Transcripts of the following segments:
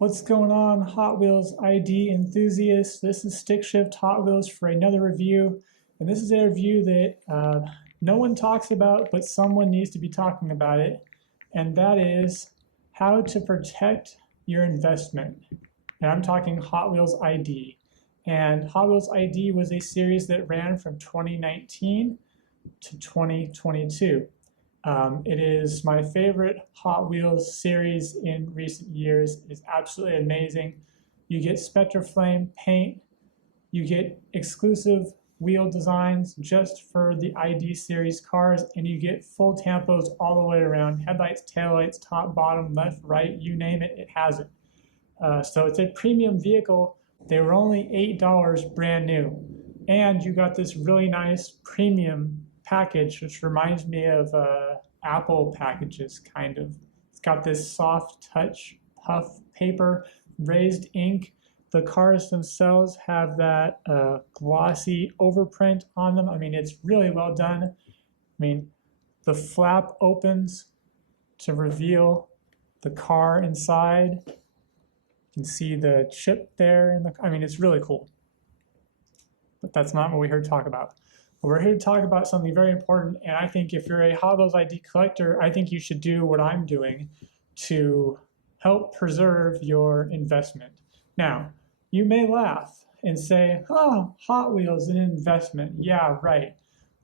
What's going on, Hot Wheels ID enthusiasts? This is Stick Shift Hot Wheels for another review. And this is a review that no one talks about, but someone needs to be talking about it. And that is how to protect your investment. And I'm talking Hot Wheels ID. And Hot Wheels ID was a series that ran from 2019 to 2022. It is my favorite Hot Wheels series in recent years. It's absolutely amazing. You get Spectraflame paint, you get exclusive wheel designs just for the ID series cars, and you get full tampos all the way around. Headlights, taillights, top, bottom, left, right, you name it, it has it. So it's a premium vehicle. They were only $8 brand new. And you got this really nice premium package, which reminds me of Apple packages, kind of. It's got this soft touch puff paper, raised ink. The cars themselves have that glossy overprint on them. I mean, it's really well done. I mean, the flap opens to reveal the car inside. You can see the chip there. I mean, it's really cool. But that's not what we're here to talk about. We're here to talk about something very important, and I think if you're a Hot Wheels ID collector, I think you should do what I'm doing to help preserve your investment. Now, you may laugh and say, oh, Hot Wheels, an investment. Yeah, right.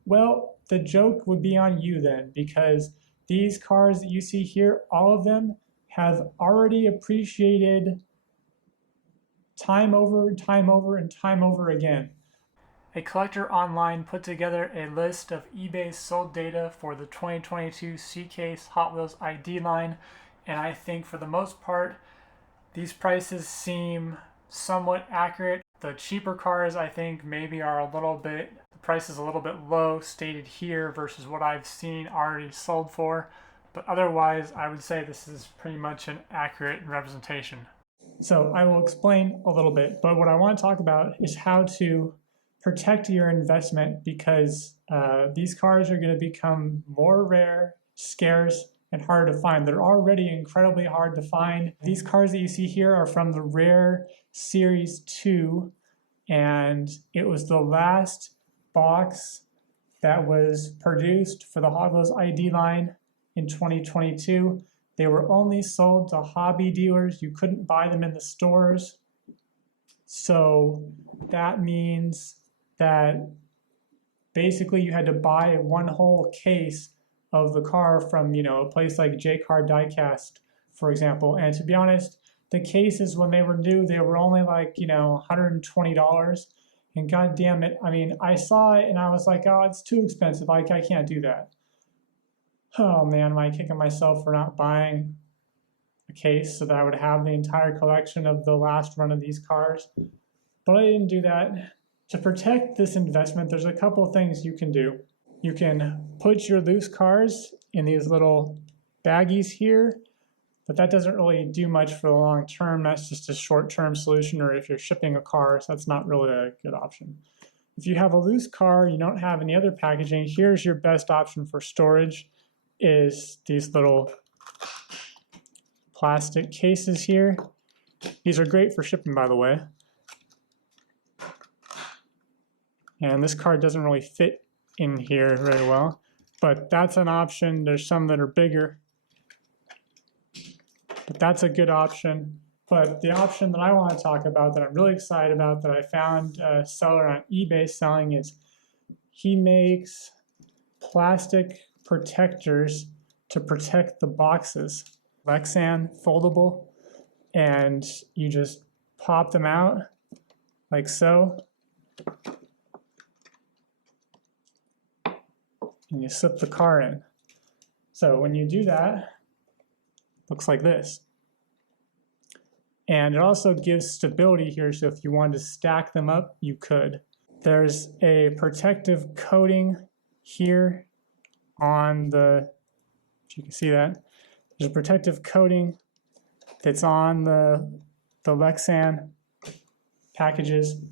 Well, the joke would be on you then, because these cars that you see here, all of them have already appreciated time over, and time over again. A collector online put together a list of eBay's sold data for the 2022 C Case Hot Wheels ID line, and I think for the most part, these prices seem somewhat accurate. The cheaper cars, I think, maybe are the price is a little bit low stated here versus what I've seen already sold for, but otherwise, I would say this is pretty much an accurate representation. So I will explain a little bit, but what I want to talk about is how to protect your investment, because these cars are going to become more rare, scarce, and hard to find. They're already incredibly hard to find. These cars that you see here are from the Rare Series 2, and it was the last box that was produced for the Hot Wheels ID line in 2022. They were only sold to hobby dealers. You couldn't buy them in the stores. So that means that basically you had to buy one whole case of the car from, a place like J-Car Diecast, for example. And to be honest, the cases when they were new, they were only like, $120. And God damn it, I mean, I saw it and I was like, oh, it's too expensive. I can't do that. Oh man, am I kicking myself for not buying a case so that I would have the entire collection of the last run of these cars? But I didn't do that. To protect this investment, there's a couple of things you can do. You can put your loose cars in these little baggies here, but that doesn't really do much for the long term. That's just a short-term solution, or if you're shipping a car, so that's not really a good option. If you have a loose car, you don't have any other packaging, here's your best option for storage, is these little plastic cases here. These are great for shipping, by the way. And this car doesn't really fit in here very well, but that's an option. There's some that are bigger, but that's a good option. But the option that I want to talk about, that I'm really excited about, that I found a seller on eBay selling, is he makes plastic protectors to protect the boxes. Lexan foldable, and you just pop them out like so. And you slip the car in. So when you do that, it looks like this. And it also gives stability here, so if you wanted to stack them up, you could. There's a protective coating here on the, if you can see that, there's a protective coating that's on the Lexan packages,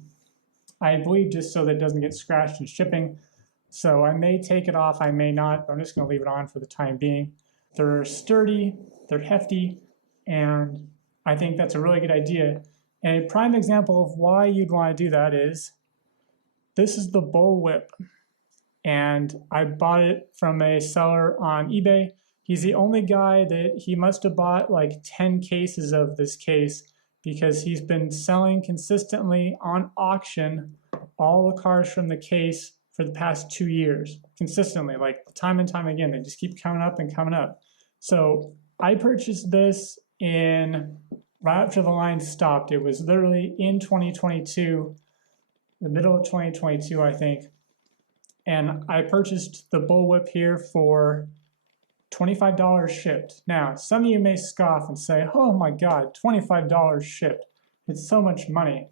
I believe, just so that it doesn't get scratched in shipping. So I may take it off, I may not, but I'm just going to leave it on for the time being. They're sturdy, they're hefty, and I think that's a really good idea. And a prime example of why you'd want to do that is, this is the bullwhip. And I bought it from a seller on eBay. He's the only guy that he must have bought like 10 cases of this case, because he's been selling consistently on auction all the cars from the case for the past 2 years. Consistently, like time and time again. They just keep coming up and coming up. So I purchased this in right after the line stopped. It was literally in 2022, the middle of 2022, I think. And I purchased the bullwhip here for $25 shipped. Now, some of you may scoff and say, oh my God, $25 shipped. It's so much money.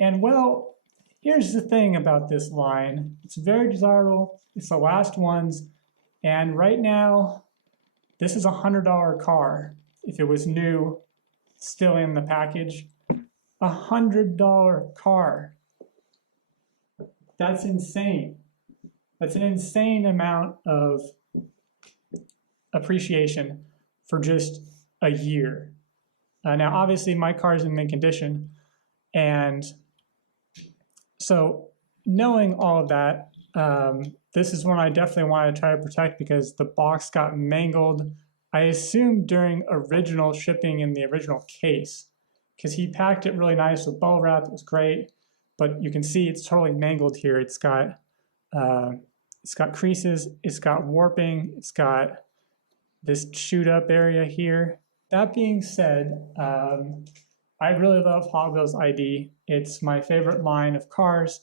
And well, here's the thing about this line. It's very desirable. It's the last ones. And right now, this is a $100 car. If it was new, still in the package, $100 car. That's insane. That's an insane amount of appreciation for just a year. Now, obviously, my car is in mint condition. And so knowing all of that, this is one I definitely want to try to protect because the box got mangled, I assume during original shipping in the original case, because he packed it really nice with bubble wrap. It was great, but you can see it's totally mangled here. It's got creases, it's got warping, it's got this chewed up area here. That being said, I really love Hot Wheels ID. It's my favorite line of cars.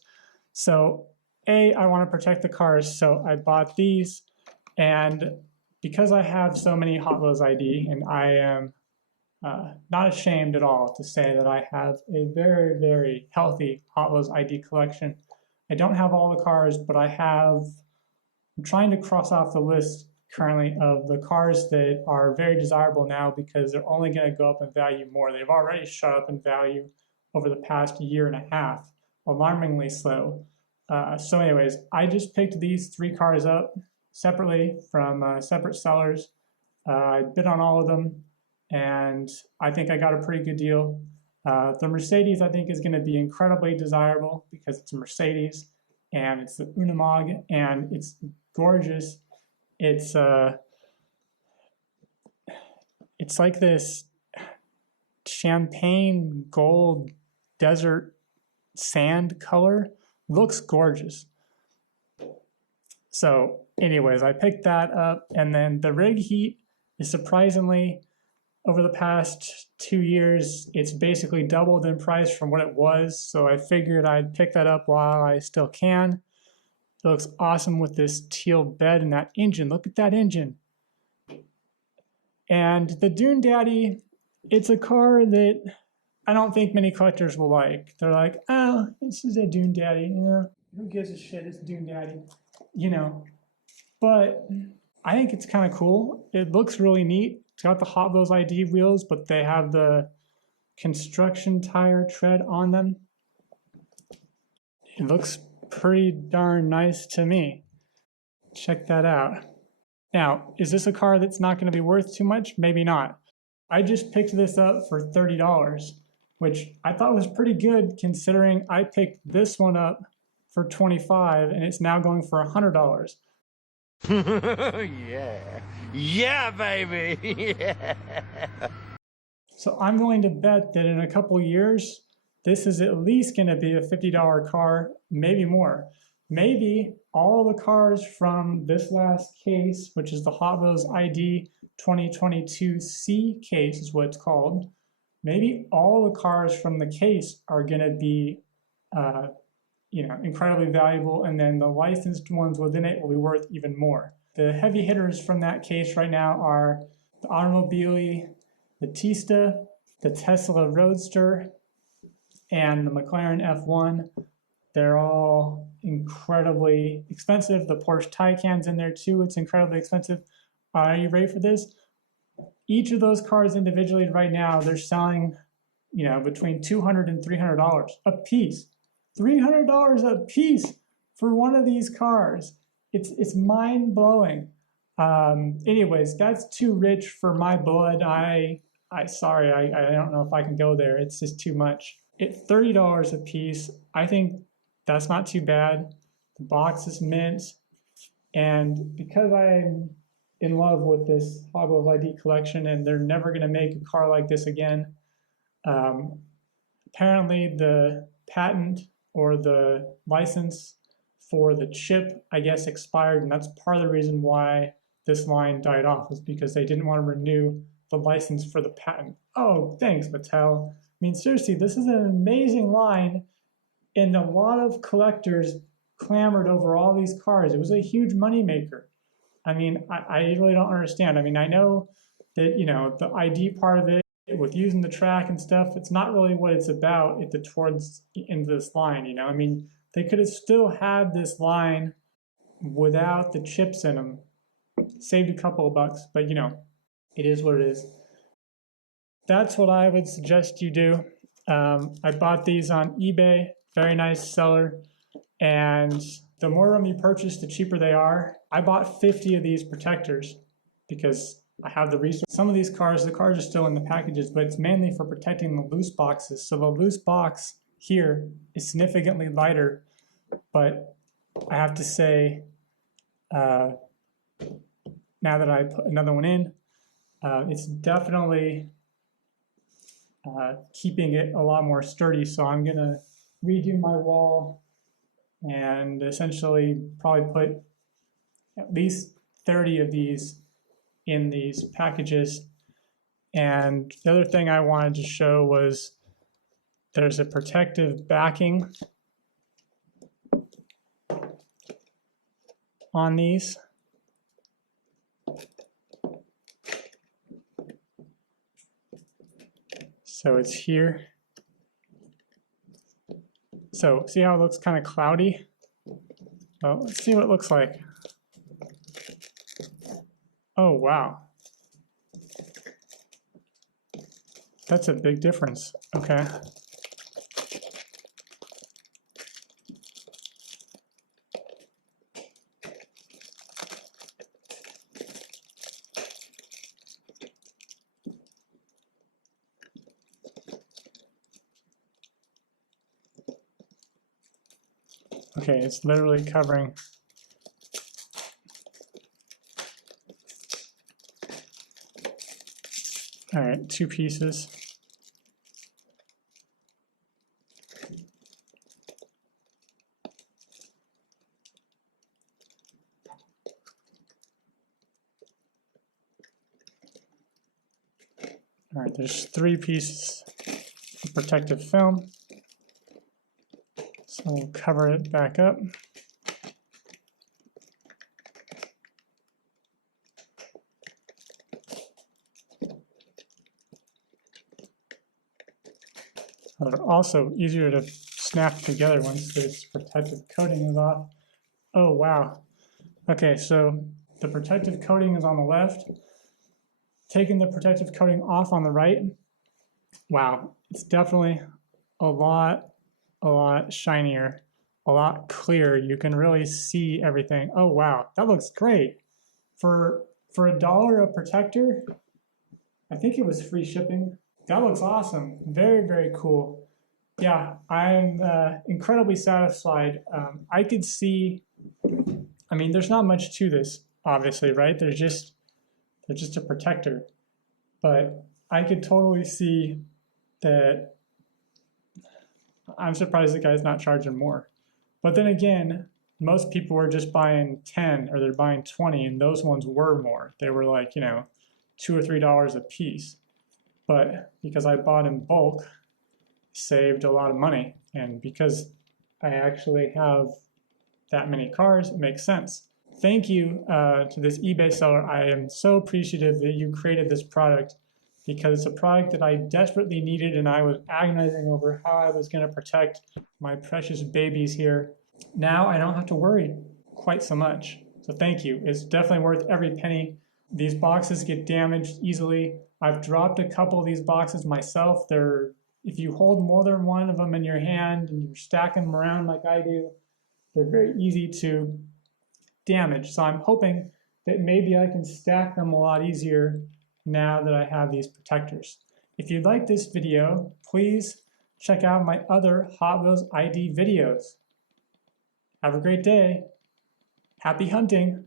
So I want to protect the cars, so I bought these. And because I have so many Hot Wheels ID, and I am not ashamed at all to say that I have a very, very healthy Hot Wheels ID collection. I don't have all the cars, but I'm trying to cross off the list currently of the cars that are very desirable now because they're only going to go up in value more. They've already shot up in value over the past year and a half, alarmingly slow. So anyways, I just picked these 3 cars up separately from separate sellers. I bid on all of them, and I think I got a pretty good deal. The Mercedes, I think, is going to be incredibly desirable because it's a Mercedes, and it's the Unimog, and it's gorgeous. It's like this champagne gold desert sand color. Looks gorgeous. So anyways, I picked that up, and then the rig heat is surprisingly, over the past 2 years, it's basically doubled in price from what it was. So I figured I'd pick that up while I still can. It looks awesome with this teal bed and that engine. Look at that engine. And the Dune Daddy, it's a car that I don't think many collectors will like. They're like, oh, this is a Dune Daddy. You know, who gives a shit? It's Dune Daddy. You know, but I think it's kind of cool. It looks really neat. It's got the Hot Wheels ID wheels, but they have the construction tire tread on them. It looks pretty darn nice to me. Check that out. Now, is this a car that's not going to be worth too much? Maybe not. I just picked this up for $30, which I thought was pretty good considering I picked this one up for $25 and it's now going for $100. Yeah. Yeah, baby. Yeah. So I'm willing to bet that in a couple years, this is at least going to be a $50 car, maybe more. Maybe all the cars from this last case, which is the Hot Wheels ID 2022 C Case is what it's called. Maybe all the cars from the case are going to be incredibly valuable, and then the licensed ones within it will be worth even more. The heavy hitters from that case right now are the Automobili, the Tista, the Tesla Roadster, and the McLaren F1. They're all incredibly expensive. The Porsche Taycan's in there too. It's incredibly expensive. Are you ready for this? Each of those cars individually right now, they're selling, between $200 and $300 a piece. $300 a piece for one of these cars. It's mind-blowing. Anyways, that's too rich for my blood. I sorry, I don't know if I can go there. It's just too much. At $30 a piece, I think that's not too bad. The box is mint, and because I'm in love with this Hot Wheels ID collection, and they're never going to make a car like this again. Apparently, the patent or the license for the chip, I guess, expired, and that's part of the reason why this line died off, is because they didn't want to renew the license for the patent. Oh, thanks, Mattel. I mean, seriously, this is an amazing line, and a lot of collectors clamored over all these cars. It was a huge moneymaker. I mean, I really don't understand. I mean, I know that, you know, the ID part of it with using the track and stuff, it's not really what it's about at the towards into this line, you know. I mean, they could have still had this line without the chips in them, saved a couple of bucks, but you know, it is what it is. That's what I would suggest you do. I bought these on eBay, very nice seller, and the more of them you purchase, the cheaper they are. I bought 50 of these protectors because I have the resource. Some of these cars, the cars are still in the packages, but it's mainly for protecting the loose boxes. So the loose box here is significantly lighter, but I have to say, now that I put another one in, it's definitely keeping it a lot more sturdy. So I'm gonna redo my wall and essentially probably put at least 30 of these in these packages. And the other thing I wanted to show was there's a protective backing on these. So it's here. So see how it looks kind of cloudy? Well, let's see what it looks like. Oh, wow. That's a big difference. Okay. Okay, it's literally covering. All right, 2 pieces. All right, there's 3 pieces of protective film. So we'll cover it back up. They're also easier to snap together once this protective coating is off. Oh, wow. Okay, so the protective coating is on the left. Taking the protective coating off on the right. Wow, it's definitely a lot shinier, a lot clearer. You can really see everything. Oh, wow, that looks great. For $1 a protector, I think it was free shipping. That looks awesome. Very, very cool. Yeah, I'm incredibly satisfied. I could see, I mean, there's not much to this, obviously, right? They're just a protector. But I could totally see that. I'm surprised the guy's not charging more. But then again, most people were just buying 10 or they're buying 20, and those ones were more. They were like, you know, $2 or $3 a piece. But because I bought in bulk, saved a lot of money. And because I actually have that many cars, it makes sense. Thank you to this eBay seller. I am so appreciative that you created this product, because it's a product that I desperately needed, and I was agonizing over how I was going to protect my precious babies here. Now I don't have to worry quite so much. So thank you. It's definitely worth every penny. These boxes get damaged easily. I've dropped a couple of these boxes myself. If you hold more than one of them in your hand and you're stacking them around like I do, they're very easy to damage. So I'm hoping that maybe I can stack them a lot easier now that I have these protectors. If you like this video, please check out my other Hot Wheels ID videos. Have a great day. Happy hunting.